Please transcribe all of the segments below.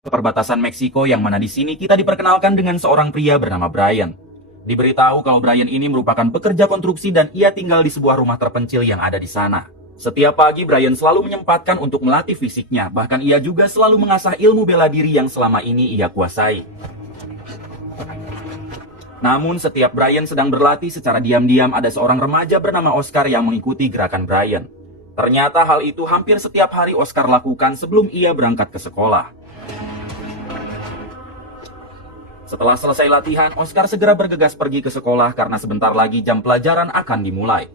perbatasan Meksiko yang mana di sini kita diperkenalkan dengan seorang pria bernama Brian. Diberitahu kalau Brian ini merupakan pekerja konstruksi dan ia tinggal di sebuah rumah terpencil yang ada di sana. Setiap pagi Brian selalu menyempatkan untuk melatih fisiknya, bahkan ia juga selalu mengasah ilmu bela diri yang selama ini ia kuasai. Namun setiap Brian sedang berlatih secara diam-diam ada seorang remaja bernama Oscar yang mengikuti gerakan Brian. Ternyata hal itu hampir setiap hari Oscar lakukan sebelum ia berangkat ke sekolah. Setelah selesai latihan, Oscar segera bergegas pergi ke sekolah karena sebentar lagi jam pelajaran akan dimulai.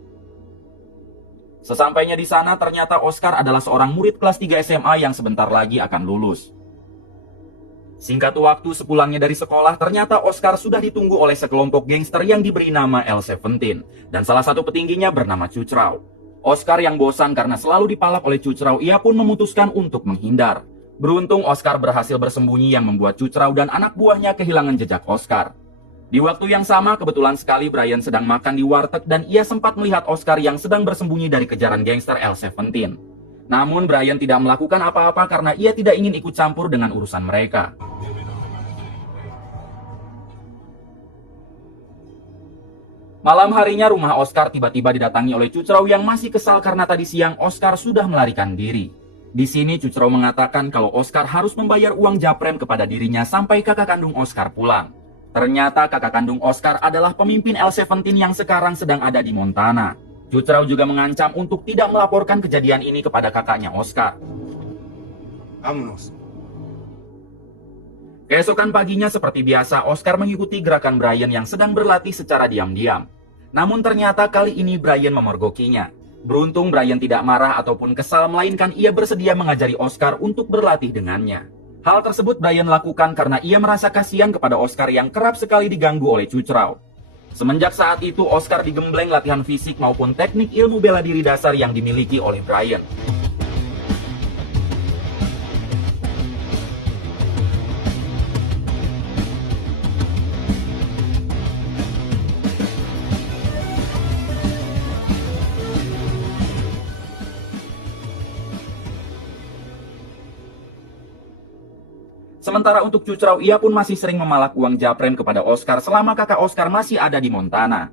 Sesampainya di sana, ternyata Oscar adalah seorang murid kelas 3 SMA yang sebentar lagi akan lulus. Singkat waktu sepulangnya dari sekolah, ternyata Oscar sudah ditunggu oleh sekelompok gangster yang diberi nama L-17. Dan salah satu petingginya bernama Chucrao. Oscar yang bosan karena selalu dipalak oleh Chucrao, ia pun memutuskan untuk menghindar. Beruntung Oscar berhasil bersembunyi yang membuat Chucrao dan anak buahnya kehilangan jejak Oscar. Di waktu yang sama, kebetulan sekali Brian sedang makan di warteg dan ia sempat melihat Oscar yang sedang bersembunyi dari kejaran gangster L-17. Namun Brian tidak melakukan apa-apa karena ia tidak ingin ikut campur dengan urusan mereka. Malam harinya rumah Oscar tiba-tiba didatangi oleh Chucrao yang masih kesal karena tadi siang Oscar sudah melarikan diri. Di sini Chucrao mengatakan kalau Oscar harus membayar uang japrem kepada dirinya sampai kakak kandung Oscar pulang. Ternyata kakak kandung Oscar adalah pemimpin L-17 yang sekarang sedang ada di Montana. Chucrao juga mengancam untuk tidak melaporkan kejadian ini kepada kakaknya Oscar. Vámonos. Keesokan paginya seperti biasa, Oscar mengikuti gerakan Brian yang sedang berlatih secara diam-diam. Namun ternyata kali ini Brian memergokinya. Beruntung Brian tidak marah ataupun kesal, melainkan ia bersedia mengajari Oscar untuk berlatih dengannya. Hal tersebut Brian lakukan karena ia merasa kasihan kepada Oscar yang kerap sekali diganggu oleh Chucrao. Semenjak saat itu, Oscar digembleng latihan fisik maupun teknik ilmu bela diri dasar yang dimiliki oleh Brian. Sementara untuk Chucrao, ia pun masih sering memalak uang japrem kepada Oscar selama kakak Oscar masih ada di Montana.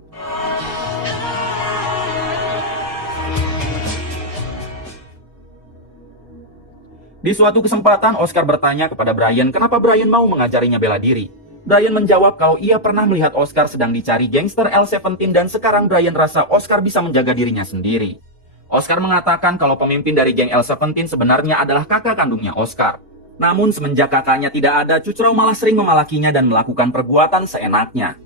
Di suatu kesempatan, Oscar bertanya kepada Brian kenapa Brian mau mengajarinya bela diri. Brian menjawab kalau ia pernah melihat Oscar sedang dicari gangster L-17 dan sekarang Brian rasa Oscar bisa menjaga dirinya sendiri. Oscar mengatakan kalau pemimpin dari geng L-17 sebenarnya adalah kakak kandungnya Oscar. Namun semenjak kakaknya tidak ada, Chucrao malah sering memalakinya dan melakukan perbuatan seenaknya.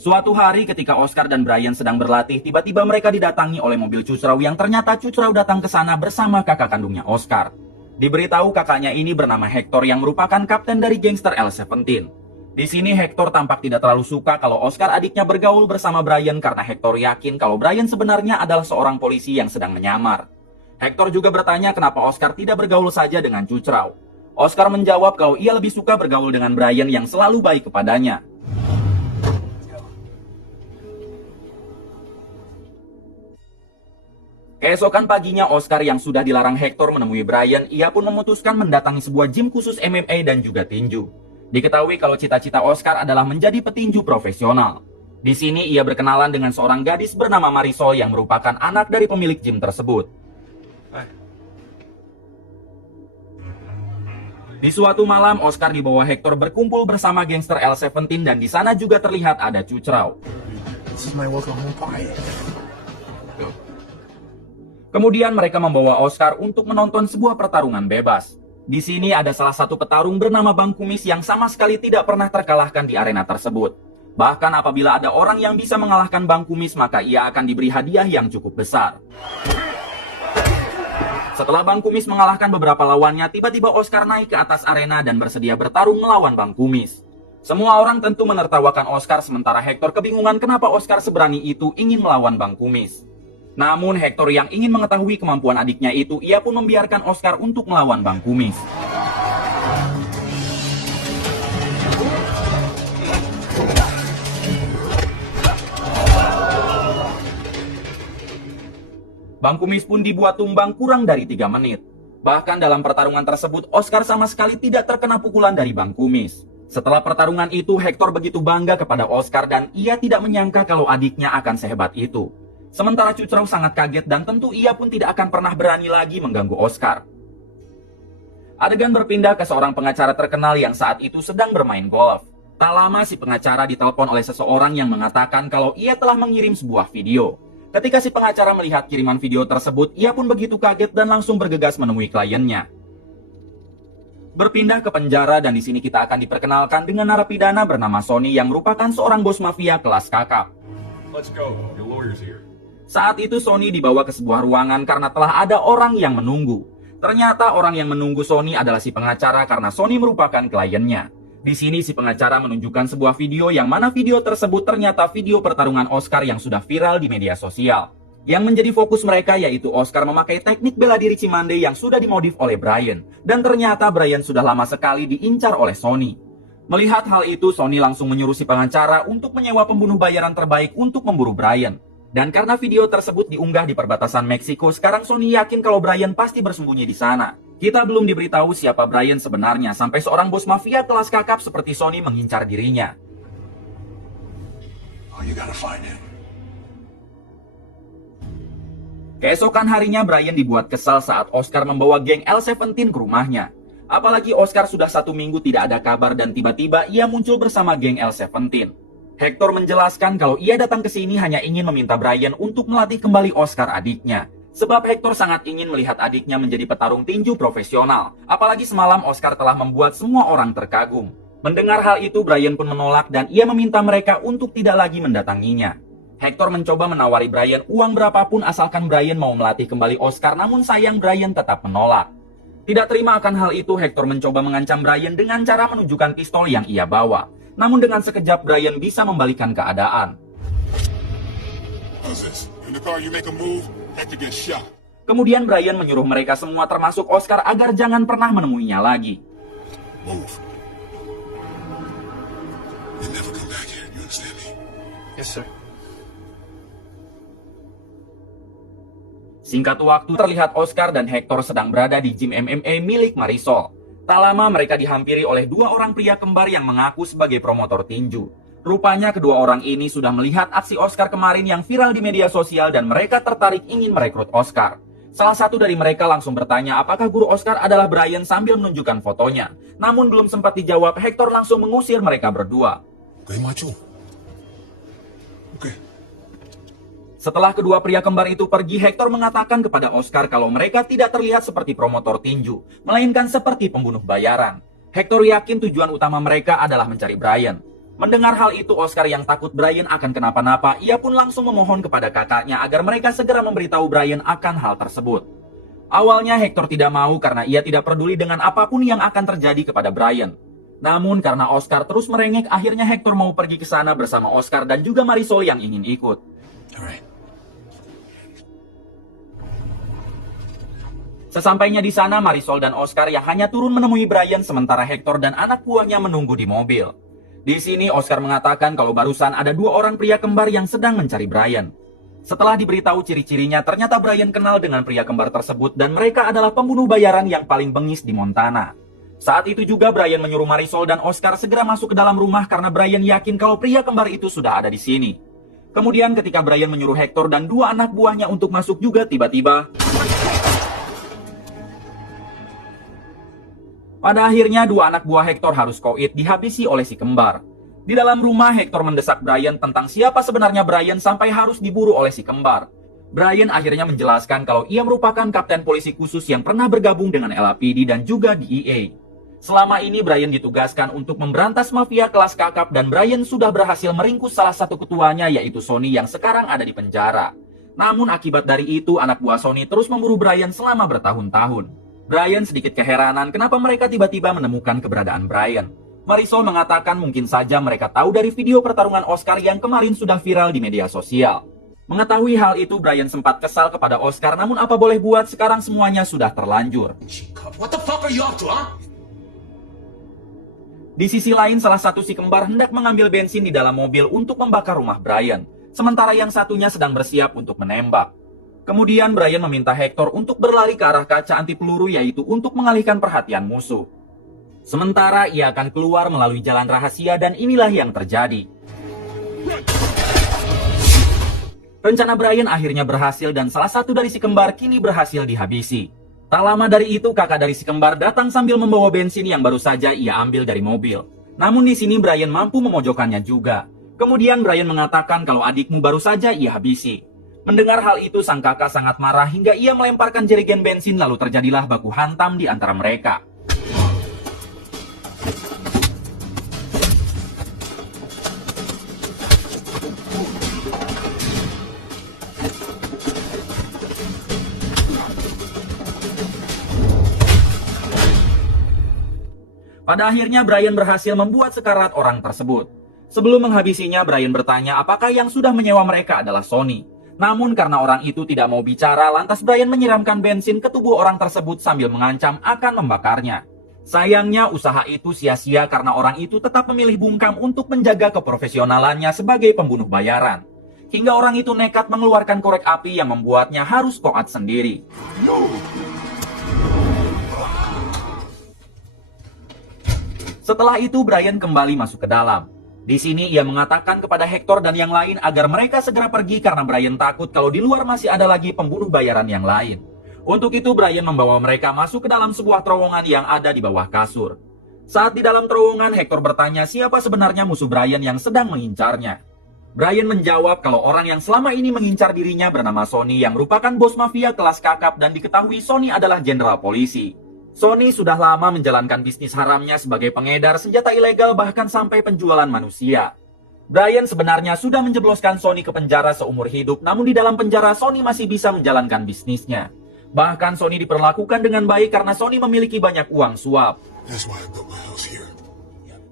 Suatu hari ketika Oscar dan Brian sedang berlatih, tiba-tiba mereka didatangi oleh mobil Chucrao yang ternyata Chucrao datang ke sana bersama kakak kandungnya Oscar. Diberitahu kakaknya ini bernama Hector yang merupakan kapten dari gangster L-17. Di sini Hector tampak tidak terlalu suka kalau Oscar adiknya bergaul bersama Brian karena Hector yakin kalau Brian sebenarnya adalah seorang polisi yang sedang menyamar. Hector juga bertanya kenapa Oscar tidak bergaul saja dengan Chucrao. Oscar menjawab kalau ia lebih suka bergaul dengan Brian yang selalu baik kepadanya. Keesokan paginya, Oscar yang sudah dilarang Hector menemui Brian, ia pun memutuskan mendatangi sebuah gym khusus MMA dan juga tinju. Diketahui kalau cita-cita Oscar adalah menjadi petinju profesional. Di sini ia berkenalan dengan seorang gadis bernama Marisol yang merupakan anak dari pemilik gym tersebut. Di suatu malam, Oscar dibawa Hector berkumpul bersama gangster L-17 dan di sana juga terlihat ada Chucrao. This is my welcome home party. Kemudian mereka membawa Oscar untuk menonton sebuah pertarungan bebas. Di sini ada salah satu petarung bernama Bang Kumis yang sama sekali tidak pernah terkalahkan di arena tersebut. Bahkan apabila ada orang yang bisa mengalahkan Bang Kumis, maka ia akan diberi hadiah yang cukup besar. Setelah Bang Kumis mengalahkan beberapa lawannya, tiba-tiba Oscar naik ke atas arena dan bersedia bertarung melawan Bang Kumis. Semua orang tentu menertawakan Oscar sementara Hector kebingungan kenapa Oscar seberani itu ingin melawan Bang Kumis. Namun Hector yang ingin mengetahui kemampuan adiknya itu, ia pun membiarkan Oscar untuk melawan Bang Kumis. Bang Kumis pun dibuat tumbang kurang dari 3 menit. Bahkan dalam pertarungan tersebut, Oscar sama sekali tidak terkena pukulan dari Bang Kumis. Setelah pertarungan itu, Hector begitu bangga kepada Oscar dan ia tidak menyangka kalau adiknya akan sehebat itu. Sementara Cucrau sangat kaget dan tentu ia pun tidak akan pernah berani lagi mengganggu Oscar. Adegan berpindah ke seorang pengacara terkenal yang saat itu sedang bermain golf. Tak lama si pengacara ditelepon oleh seseorang yang mengatakan kalau ia telah mengirim sebuah video. Ketika si pengacara melihat kiriman video tersebut, ia pun begitu kaget dan langsung bergegas menemui kliennya. Berpindah ke penjara dan di sini kita akan diperkenalkan dengan narapidana bernama Sonny yang merupakan seorang bos mafia kelas kakap. Let's go. Your lawyer's here. Saat itu Sonny dibawa ke sebuah ruangan karena telah ada orang yang menunggu. Ternyata orang yang menunggu Sonny adalah si pengacara karena Sonny merupakan kliennya. Di sini si pengacara menunjukkan sebuah video yang mana video tersebut ternyata video pertarungan Oscar yang sudah viral di media sosial. Yang menjadi fokus mereka yaitu Oscar memakai teknik bela diri cimande yang sudah dimodif oleh Brian. Dan ternyata Brian sudah lama sekali diincar oleh Sonny. Melihat hal itu, Sonny langsung menyuruh si pengacara untuk menyewa pembunuh bayaran terbaik untuk memburu Brian. Dan karena video tersebut diunggah di perbatasan Meksiko, sekarang Sonny yakin kalau Brian pasti bersembunyi di sana. Kita belum diberitahu siapa Brian sebenarnya sampai seorang bos mafia kelas kakap seperti Sonny mengincar dirinya. Oh, you gotta find him. Keesokan harinya Brian dibuat kesal saat Oscar membawa geng L17 ke rumahnya. Apalagi Oscar sudah 1 minggu tidak ada kabar dan tiba-tiba ia muncul bersama geng L17. Hector menjelaskan kalau ia datang ke sini hanya ingin meminta Brian untuk melatih kembali Oscar adiknya. Sebab Hector sangat ingin melihat adiknya menjadi petarung tinju profesional. Apalagi semalam Oscar telah membuat semua orang terkagum. Mendengar hal itu, Brian pun menolak dan ia meminta mereka untuk tidak lagi mendatanginya. Hector mencoba menawari Brian uang berapapun asalkan Brian mau melatih kembali Oscar, namun sayang Brian tetap menolak. Tidak terima akan hal itu, Hector mencoba mengancam Brian dengan cara menunjukkan pistol yang ia bawa. Namun dengan sekejap Brian bisa membalikan keadaan. How's this? In the car, you make a move, Hector gets shot. Kemudian Brian menyuruh mereka semua termasuk Oscar agar jangan pernah menemuinya lagi. Move. You never come back here, you understand me? Yes, sir. Singkat waktu terlihat Oscar dan Hector sedang berada di gym MMA milik Marisol. Tak lama mereka dihampiri oleh 2 orang pria kembar yang mengaku sebagai promotor tinju. Rupanya kedua orang ini sudah melihat aksi Oscar kemarin yang viral di media sosial dan mereka tertarik ingin merekrut Oscar. Salah satu dari mereka langsung bertanya apakah guru Oscar adalah Brian sambil menunjukkan fotonya. Namun belum sempat dijawab, Hector langsung mengusir mereka berdua. Okay, macho. Okay. Setelah kedua pria kembar itu pergi, Hector mengatakan kepada Oscar kalau mereka tidak terlihat seperti promotor tinju, melainkan seperti pembunuh bayaran. Hector yakin tujuan utama mereka adalah mencari Brian. Mendengar hal itu, Oscar yang takut Brian akan kenapa-napa, ia pun langsung memohon kepada kakaknya agar mereka segera memberitahu Brian akan hal tersebut. Awalnya Hector tidak mau karena ia tidak peduli dengan apapun yang akan terjadi kepada Brian. Namun karena Oscar terus merengek, akhirnya Hector mau pergi ke sana bersama Oscar dan juga Marisol yang ingin ikut. Alright. Sesampainya di sana, Marisol dan Oscar yang hanya turun menemui Brian sementara Hector dan anak buahnya menunggu di mobil. Di sini Oscar mengatakan kalau barusan ada 2 orang pria kembar yang sedang mencari Brian. Setelah diberitahu ciri-cirinya, ternyata Brian kenal dengan pria kembar tersebut dan mereka adalah pembunuh bayaran yang paling bengis di Montana. Saat itu juga Brian menyuruh Marisol dan Oscar segera masuk ke dalam rumah karena Brian yakin kalau pria kembar itu sudah ada di sini. Kemudian ketika Brian menyuruh Hector dan 2 anak buahnya untuk masuk juga, tiba-tiba pada akhirnya 2 anak buah Hector harus koit dihabisi oleh si kembar. Di dalam rumah, Hector mendesak Brian tentang siapa sebenarnya Brian sampai harus diburu oleh si kembar. Brian akhirnya menjelaskan kalau ia merupakan kapten polisi khusus yang pernah bergabung dengan LAPD dan juga DEA. Selama ini Brian ditugaskan untuk memberantas mafia kelas kakap dan Brian sudah berhasil meringkus salah satu ketuanya yaitu Sonny yang sekarang ada di penjara. Namun akibat dari itu, anak buah Sonny terus memburu Brian selama bertahun-tahun. Brian sedikit keheranan kenapa mereka tiba-tiba menemukan keberadaan Brian. Marisol mengatakan mungkin saja mereka tahu dari video pertarungan Oscar yang kemarin sudah viral di media sosial. Mengetahui hal itu, Brian sempat kesal kepada Oscar, namun apa boleh buat, sekarang semuanya sudah terlanjur. What the fuck are you up to, huh? Di sisi lain, salah satu si kembar hendak mengambil bensin di dalam mobil untuk membakar rumah Brian, sementara yang satunya sedang bersiap untuk menembak. Kemudian Brian meminta Hector untuk berlari ke arah kaca anti peluru, yaitu untuk mengalihkan perhatian musuh. Sementara ia akan keluar melalui jalan rahasia, dan inilah yang terjadi. Rencana Brian akhirnya berhasil dan salah satu dari si kembar kini berhasil dihabisi. Tak lama dari itu kakak dari si kembar datang sambil membawa bensin yang baru saja ia ambil dari mobil. Namun di sini Brian mampu memojokkannya juga. Kemudian Brian mengatakan kalau adikmu baru saja ia habisi. Mendengar hal itu sang kakak sangat marah hingga ia melemparkan jerigen bensin, lalu terjadilah baku hantam di antara mereka. Pada akhirnya Brian berhasil membuat sekarat orang tersebut. Sebelum menghabisinya, Brian bertanya apakah yang sudah menyewa mereka adalah Sonny. Namun karena orang itu tidak mau bicara, lantas Brian menyiramkan bensin ke tubuh orang tersebut sambil mengancam akan membakarnya. Sayangnya usaha itu sia-sia karena orang itu tetap memilih bungkam untuk menjaga keprofesionalannya sebagai pembunuh bayaran. Hingga orang itu nekat mengeluarkan korek api yang membuatnya harus koat sendiri. Setelah itu Brian kembali masuk ke dalam. Di sini ia mengatakan kepada Hector dan yang lain agar mereka segera pergi karena Brian takut kalau di luar masih ada lagi pembunuh bayaran yang lain. Untuk itu Brian membawa mereka masuk ke dalam sebuah terowongan yang ada di bawah kasur. Saat di dalam terowongan, Hector bertanya siapa sebenarnya musuh Brian yang sedang mengincarnya. Brian menjawab kalau orang yang selama ini mengincar dirinya bernama Sonny yang merupakan bos mafia kelas kakap, dan diketahui Sonny adalah jenderal polisi. Sonny sudah lama menjalankan bisnis haramnya sebagai pengedar senjata ilegal bahkan sampai penjualan manusia. Brian sebenarnya sudah menjebloskan Sonny ke penjara seumur hidup, namun di dalam penjara Sonny masih bisa menjalankan bisnisnya. Bahkan Sonny diperlakukan dengan baik karena Sonny memiliki banyak uang suap.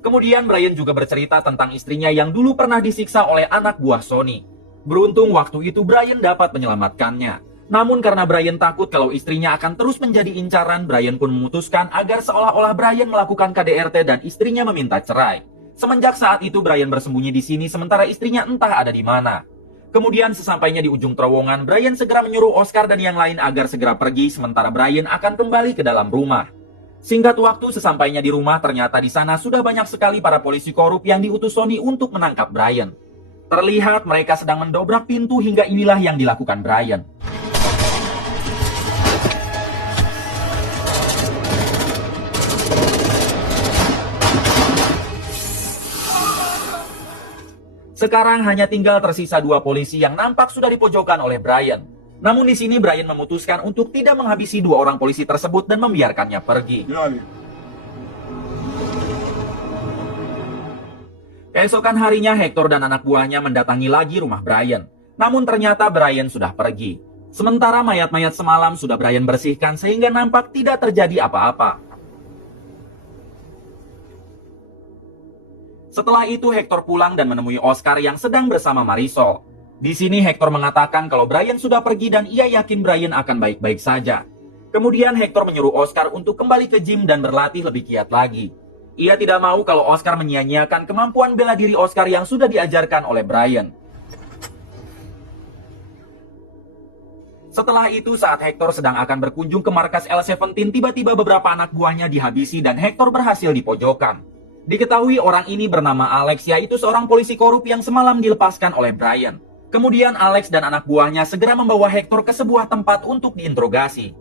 Kemudian Brian juga bercerita tentang istrinya yang dulu pernah disiksa oleh anak buah Sonny. Beruntung waktu itu Brian dapat menyelamatkannya. Namun karena Brian takut kalau istrinya akan terus menjadi incaran, Brian pun memutuskan agar seolah-olah Brian melakukan KDRT dan istrinya meminta cerai. Semenjak saat itu Brian bersembunyi di sini sementara istrinya entah ada di mana. Kemudian sesampainya di ujung terowongan, Brian segera menyuruh Oscar dan yang lain agar segera pergi sementara Brian akan kembali ke dalam rumah. Singkat waktu sesampainya di rumah, ternyata di sana sudah banyak sekali para polisi korup yang diutus Sonny untuk menangkap Brian. Terlihat mereka sedang mendobrak pintu hingga inilah yang dilakukan Brian. Sekarang hanya tinggal tersisa 2 polisi yang nampak sudah dipojokkan oleh Brian. Namun di sini Brian memutuskan untuk tidak menghabisi 2 orang polisi tersebut dan membiarkannya pergi. Keesokan harinya Hector dan anak buahnya mendatangi lagi rumah Brian. Namun ternyata Brian sudah pergi. Sementara mayat-mayat semalam sudah Brian bersihkan sehingga nampak tidak terjadi apa-apa. Setelah itu Hector pulang dan menemui Oscar yang sedang bersama Marisol. Di sini Hector mengatakan kalau Brian sudah pergi dan ia yakin Brian akan baik-baik saja. Kemudian Hector menyuruh Oscar untuk kembali ke gym dan berlatih lebih giat lagi. Ia tidak mau kalau Oscar menyia-nyiakan kemampuan bela diri Oscar yang sudah diajarkan oleh Brian. Setelah itu saat Hector sedang akan berkunjung ke markas L17, tiba-tiba beberapa anak buahnya dihabisi dan Hector berhasil dipojokkan. Diketahui orang ini bernama Alex, yaitu seorang polisi korup yang semalam dilepaskan oleh Brian. Kemudian Alex dan anak buahnya segera membawa Hector ke sebuah tempat untuk diinterogasi.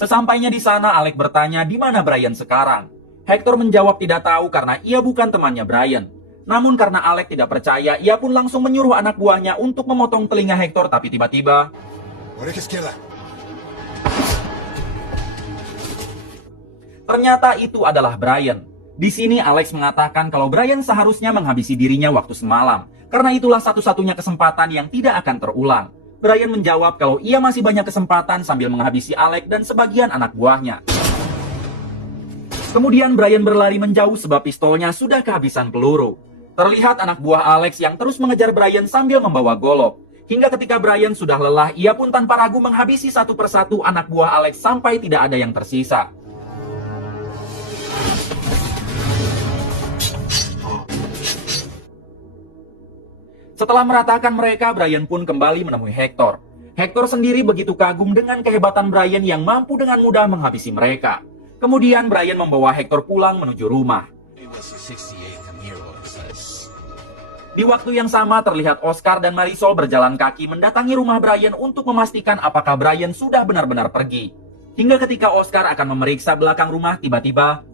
Sesampainya di sana, Alex bertanya di mana Brian sekarang. Hector menjawab tidak tahu karena ia bukan temannya Brian. Namun karena Alex tidak percaya, ia pun langsung menyuruh anak buahnya untuk memotong telinga Hector, tapi tiba-tiba ternyata itu adalah Brian. Di sini Alex mengatakan kalau Brian seharusnya menghabisi dirinya waktu semalam. Karena itulah satu-satunya kesempatan yang tidak akan terulang. Brian menjawab kalau ia masih banyak kesempatan sambil menghabisi Alex dan sebagian anak buahnya. Kemudian Brian berlari menjauh sebab pistolnya sudah kehabisan peluru. Terlihat anak buah Alex yang terus mengejar Brian sambil membawa golok. Hingga ketika Brian sudah lelah, ia pun tanpa ragu menghabisi satu persatu anak buah Alex sampai tidak ada yang tersisa. Setelah meratakan mereka, Brian pun kembali menemui Hector. Hector sendiri begitu kagum dengan kehebatan Brian yang mampu dengan mudah menghabisi mereka. Kemudian Brian membawa Hector pulang menuju rumah. Di waktu yang sama terlihat Oscar dan Marisol berjalan kaki mendatangi rumah Brian untuk memastikan apakah Brian sudah benar-benar pergi. Hingga ketika Oscar akan memeriksa belakang rumah, tiba-tiba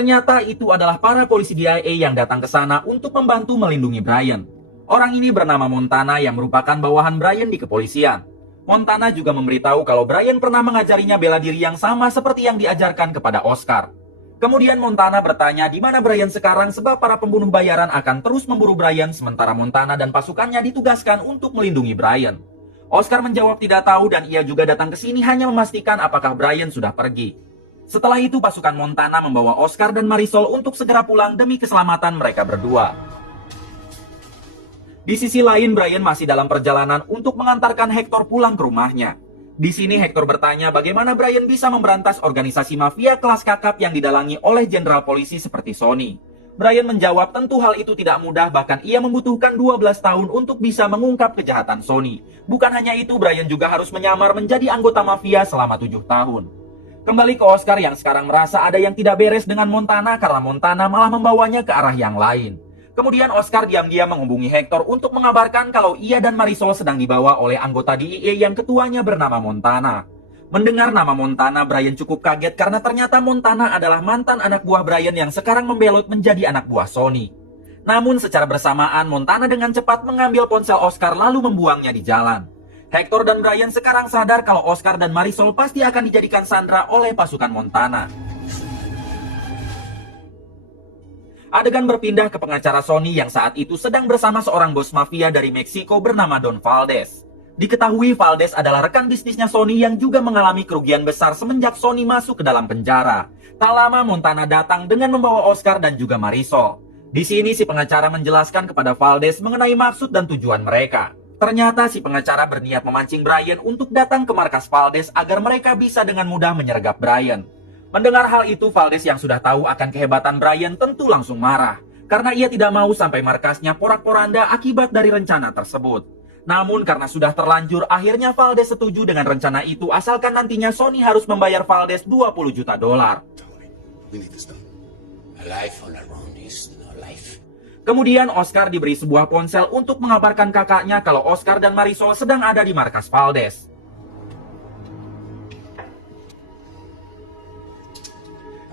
ternyata itu adalah para polisi DIA yang datang ke sana untuk membantu melindungi Brian. Orang ini bernama Montana yang merupakan bawahan Brian di kepolisian. Montana juga memberitahu kalau Brian pernah mengajarinya bela diri yang sama seperti yang diajarkan kepada Oscar. Kemudian Montana bertanya di mana Brian sekarang sebab para pembunuh bayaran akan terus memburu Brian sementara Montana dan pasukannya ditugaskan untuk melindungi Brian. Oscar menjawab tidak tahu dan ia juga datang ke sini hanya memastikan apakah Brian sudah pergi. Setelah itu pasukan Montana membawa Oscar dan Marisol untuk segera pulang demi keselamatan mereka berdua. Di sisi lain, Brian masih dalam perjalanan untuk mengantarkan Hector pulang ke rumahnya. Di sini Hector bertanya bagaimana Brian bisa memberantas organisasi mafia kelas kakap yang didalangi oleh jenderal polisi seperti Sonny. Brian menjawab tentu hal itu tidak mudah, bahkan ia membutuhkan 12 tahun untuk bisa mengungkap kejahatan Sonny. Bukan hanya itu, Brian juga harus menyamar menjadi anggota mafia selama 7 tahun. Kembali ke Oscar yang sekarang merasa ada yang tidak beres dengan Montana karena Montana malah membawanya ke arah yang lain. Kemudian Oscar diam-diam menghubungi Hector untuk mengabarkan kalau ia dan Marisol sedang dibawa oleh anggota DIA yang ketuanya bernama Montana. Mendengar nama Montana, Brian cukup kaget karena ternyata Montana adalah mantan anak buah Brian yang sekarang membelot menjadi anak buah Sonny. Namun secara bersamaan Montana dengan cepat mengambil ponsel Oscar lalu membuangnya di jalan. Hector dan Brian sekarang sadar kalau Oscar dan Marisol pasti akan dijadikan sandera oleh pasukan Montana. Adegan berpindah ke pengacara Sonny yang saat itu sedang bersama seorang bos mafia dari Meksiko bernama Don Valdez. Diketahui Valdez adalah rekan bisnisnya Sonny yang juga mengalami kerugian besar semenjak Sonny masuk ke dalam penjara. Tak lama Montana datang dengan membawa Oscar dan juga Marisol. Di sini si pengacara menjelaskan kepada Valdez mengenai maksud dan tujuan mereka. Ternyata si pengacara berniat memancing Brian untuk datang ke markas Valdez agar mereka bisa dengan mudah menyergap Brian. Mendengar hal itu, Valdez yang sudah tahu akan kehebatan Brian tentu langsung marah. Karena ia tidak mau sampai markasnya porak-poranda akibat dari rencana tersebut. Namun karena sudah terlanjur, akhirnya Valdez setuju dengan rencana itu asalkan nantinya Sonny harus membayar Valdez $20 juta. We need this done. A life on our own is no life. Kemudian Oscar diberi sebuah ponsel untuk mengabarkan kakaknya kalau Oscar dan Marisol sedang ada di markas Valdez.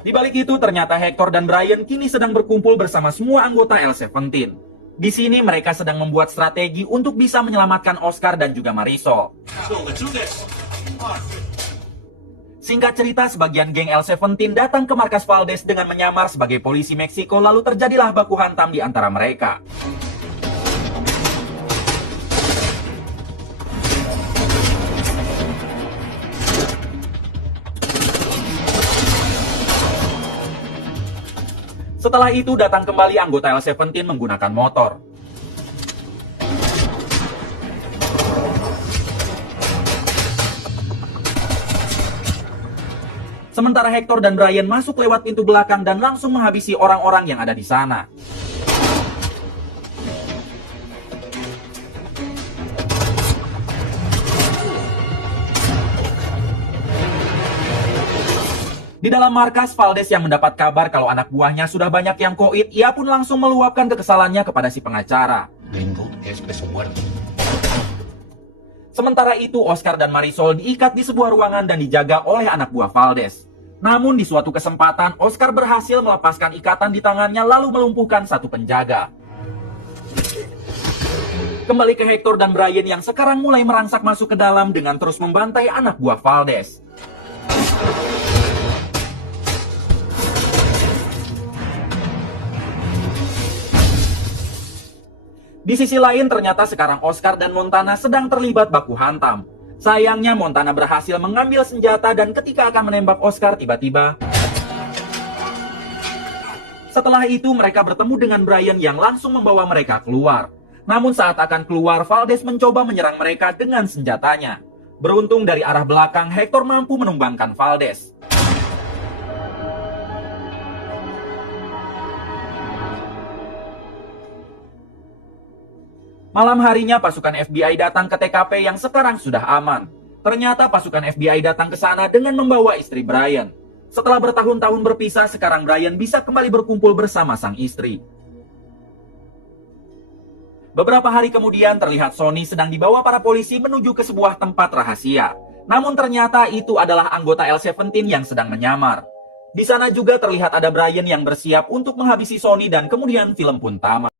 Di balik itu ternyata Hector dan Brian kini sedang berkumpul bersama semua anggota L-17. Di sini mereka sedang membuat strategi untuk bisa menyelamatkan Oscar dan juga Marisol. Singkat cerita, sebagian geng L-17 datang ke markas Valdez dengan menyamar sebagai polisi Meksiko, lalu terjadilah baku hantam di antara mereka. Setelah itu datang kembali anggota L-17 menggunakan motor. Sementara Hector dan Brian masuk lewat pintu belakang dan langsung menghabisi orang-orang yang ada di sana. Di dalam markas, Valdez yang mendapat kabar kalau anak buahnya sudah banyak yang koit, ia pun langsung meluapkan kekesalannya kepada si pengacara. Sementara itu, Oscar dan Marisol diikat di sebuah ruangan dan dijaga oleh anak buah Valdez. Namun di suatu kesempatan, Oscar berhasil melepaskan ikatan di tangannya lalu melumpuhkan satu penjaga. Kembali ke Hector dan Brian yang sekarang mulai merangsak masuk ke dalam dengan terus membantai anak buah Valdez. Di sisi lain ternyata sekarang Oscar dan Montana sedang terlibat baku hantam. Sayangnya Montana berhasil mengambil senjata dan ketika akan menembak Oscar tiba-tiba. Setelah itu mereka bertemu dengan Brian yang langsung membawa mereka keluar. Namun saat akan keluar, Valdez mencoba menyerang mereka dengan senjatanya. Beruntung dari arah belakang, Hector mampu menumbangkan Valdez. Malam harinya pasukan FBI datang ke TKP yang sekarang sudah aman. Ternyata pasukan FBI datang ke sana dengan membawa istri Brian. Setelah bertahun-tahun berpisah, sekarang Brian bisa kembali berkumpul bersama sang istri. Beberapa hari kemudian terlihat Sonny sedang dibawa para polisi menuju ke sebuah tempat rahasia. Namun ternyata itu adalah anggota L-17 yang sedang menyamar. Di sana juga terlihat ada Brian yang bersiap untuk menghabisi Sonny dan kemudian film pun tamat.